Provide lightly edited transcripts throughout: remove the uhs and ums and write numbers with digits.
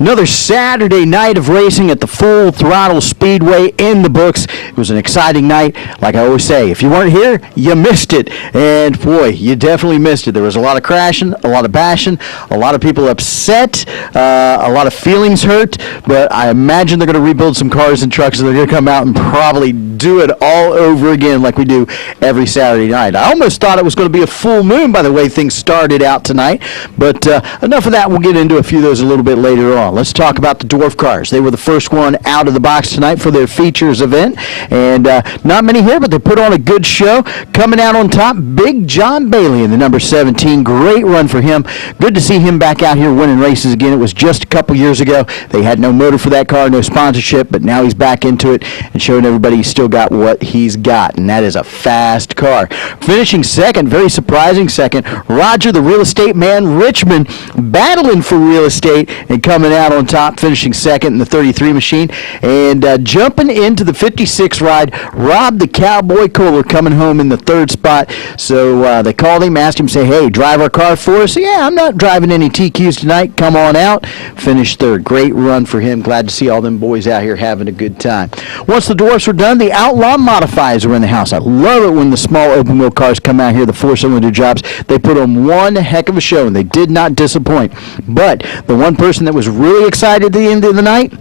Another Saturday night of racing at the Full Throttle Speedway in the books. It was an exciting night. Like I always say, if you weren't here, you missed it. And boy, you definitely missed it. There was a lot of crashing, a lot of bashing, a lot of people upset, a lot of feelings hurt. But I imagine they're going to rebuild some cars and trucks, and they're going to come out and probably do it all over again like we do every Saturday night. I almost thought it was going to be a full moon by the way things started out tonight. But enough of that. We'll get into a few of those a little bit later on. Let's talk about the dwarf cars. They were the first one out of the box tonight for their features event, and not many here, but they put on a good show. Coming out on top, Big John Bailey in the number 17. Great run for him. Good to see him back out here winning races again. It was just a couple years ago. They had no motor for that car, no sponsorship, but now he's back into it and showing everybody he's still got what he's got, and that is a fast car. Finishing second, very surprising second, Roger the real estate man Richmond, battling for real estate and coming out on top, finishing second in the 33 machine. And jumping into the 56 ride, Rob the Cowboy Kohler coming home in the third spot. So they called him, asked him, say, hey, drive our car for us. Yeah, I'm not driving any TQs tonight. Come on out. Finished third. Great run for him. Glad to see all them boys out here having a good time. Once the dwarfs were done, the Outlaw Modifieds were in the house. I love it when the small open wheel cars come out here, the four-cylinder jobs. They put on one heck of a show, and they did not disappoint. But the one person that was really excited at the end of the night,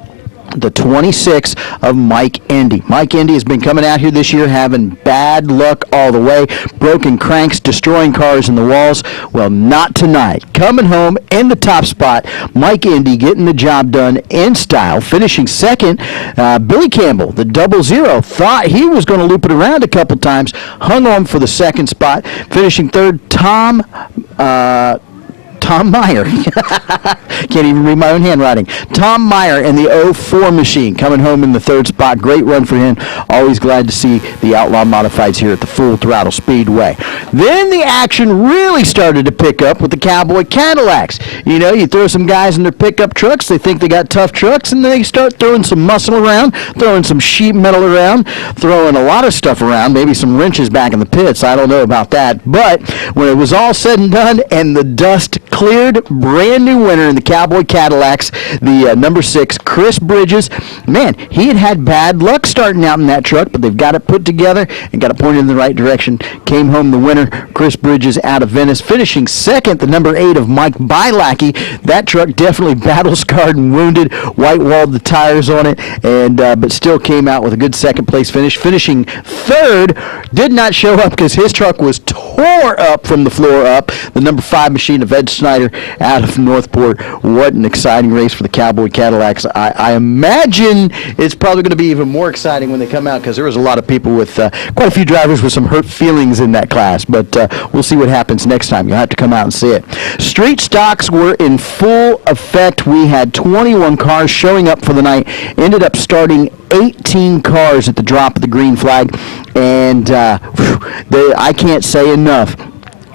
the 26 of Mike Indy. Mike Indy has been coming out here this year having bad luck all the way. Broken cranks, destroying cars in the walls. Well, not tonight. Coming home in the top spot, Mike Indy getting the job done in style. Finishing second, Billy Campbell, the 00, thought he was going to loop it around a couple times. Hung on for the second spot. Finishing third, Tom Meyer. Can't even read my own handwriting. Tom Meyer in the 04 machine coming home in the third spot. Great run for him. Always glad to see the Outlaw Modifieds here at the Full Throttle Speedway. Then the action really started to pick up with the Cowboy Cadillacs. You know, you throw some guys in their pickup trucks, they think they got tough trucks, and they start throwing some muscle around, throwing some sheet metal around, throwing a lot of stuff around, maybe some wrenches back in the pits. I don't know about that. But when it was all said and done and the dust cleared, brand new winner in the Cowboy Cadillacs, the number 6, Chris Bridges. Man, he had bad luck starting out in that truck, but they've got it put together and got it pointed in the right direction. Came home the winner, Chris Bridges out of Venice. Finishing second, the number 8 of Mike Bielacki. That truck definitely battle-scarred and wounded, white-walled the tires on it, and but still came out with a good second-place finish. Finishing third, did not show up because his truck was tore up from the floor up. The number 5 machine of Ed Snyder out of Northport. What an exciting race for the Cowboy Cadillacs. I imagine it's probably going to be even more exciting when they come out because there was a lot of people with quite a few drivers with some hurt feelings in that class. But we'll see what happens next time. You'll have to come out and see it. Street stocks were in full effect. We had 21 cars showing up for the night. Ended up starting 18 cars at the drop of the green flag. And I can't say enough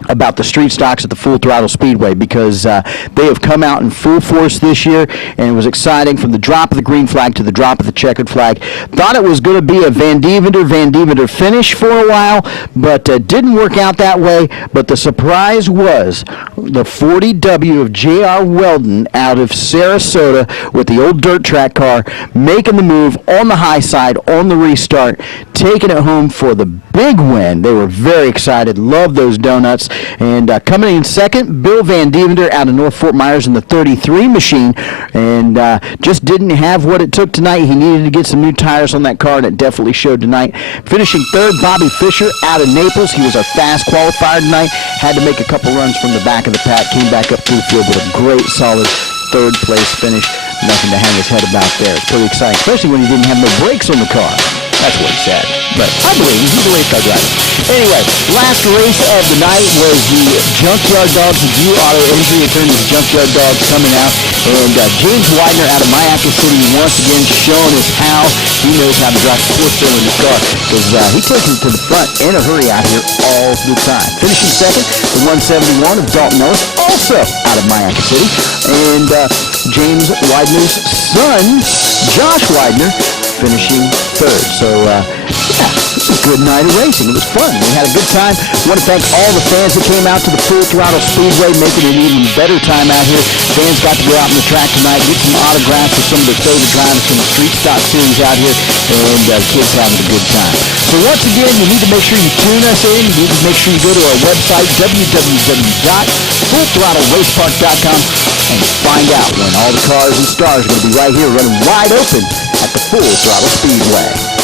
about the street stocks at the Full Throttle Speedway because they have come out in full force this year, and it was exciting from the drop of the green flag to the drop of the checkered flag. Thought it was going to be a Van Deventer finish for a while, but didn't work out that way. But the surprise was the 40W of J.R. Weldon out of Sarasota with the old dirt track car, making the move on the high side on the restart, taking it home for the big win. They were very excited, loved those donuts. And coming in second, Bill Van Deventer out of North Fort Myers in the 33 machine, and just didn't have what it took tonight. He needed to get some new tires on that car, and it definitely showed tonight. Finishing third, Bobby Fisher out of Naples. He was our fast qualifier tonight. Had to make a couple runs from the back of the pack. Came back up through the field with a great, solid third place finish. Nothing to hang his head about there. It's pretty exciting, especially when he didn't have no brakes on the car. That's what he said. But I believe he's a race car driver. Anyway, last race of the night was the Junkyard Dogs, the View Auto Injury Attorney, the Junkyard Dogs coming out. And James Widener out of Mayaca City once again showing us how he knows how to drive a four-cylinder car. Because he takes it to the front in a hurry out here all the time. Finishing second, the 171 of Dalton Ellis, also out of Mayaca City. And James Widener's son, Josh Widener, finishing third. So Yeah, it was a good night of racing. It was fun. We had a good time. I want to thank all the fans that came out to the Full Throttle Speedway, making it an even better time out here. Fans got to go out on the track tonight, get some autographs with some of their favorite drivers from the Street Stock Series out here, and kids having a good time. So once again, you need to make sure you tune us in. You need to make sure you go to our website, www.fullthrottleracpark.com, and find out when all the cars and stars are going to be right here running wide open at the Full Throttle Speedway.